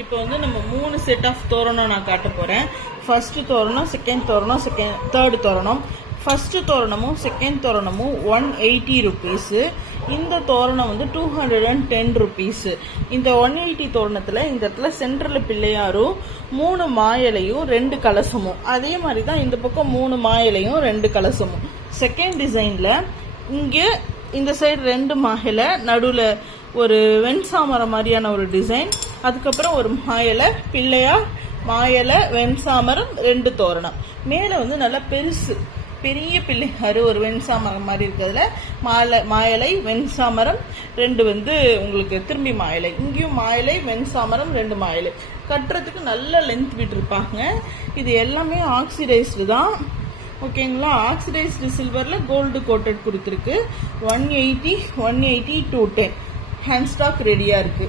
இப்போ வந்து நம்ம 3 செட் ஆஃப் தோரணம் நான் காட்ட போறேன். ஃபர்ஸ்ட் தோரணம், செகண்ட் தோரணம், தேர்ட் தோரணம். ஃபர்ஸ்ட் தோரணமும் செகண்ட் தோரணமும் 180 rupees. இந்த தோரணம் வந்து 210 rupees. இந்த 180 தோரணத்துல இந்த இடத்துல சென்டர்ல பிள்ளையாரும் 3 மாயலையும் 2 கலசமும், அதே மாதிரி தான் இந்த பக்கம் 3 மாயலையும் 2 கலசமும். செகண்ட் டிசைன்ல இங்க இந்த சைடு 2 மாயலை, நடுவுல ஒரு வெண்சாமரம் மாதிரியான ஒரு டிசைன், அதுக்கப்புறம் ஒரு மாயலை, பிள்ளையார், மாயலை, வெண்சாமரம், 2 தோரணம். மேல வந்து நல்லா பெரிய பிள்ளையாரு ஒரு வெண்சாமரம் மாதிரி இருக்கிறதுல மாயலை, வெண்சாமரம், 2 வந்து உங்களுக்கு திரும்பி மாயலை, இங்கேயும் மாயலை, வெண்சாமரம், 2 மாயலை. கட்டுறதுக்கு நல்ல லென்த் விட்டுருப்பாங்க. இது எல்லாமே ஆக்சிடைஸ்டு தான், ஓகேங்களா. ஆக்சிடைஸ்டு சில்வர்ல கோல்டு கோட்டட் கொடுத்துருக்கு. 180, 210 ஹேண்ட் ஸ்டாக் ரெடியா இருக்கு.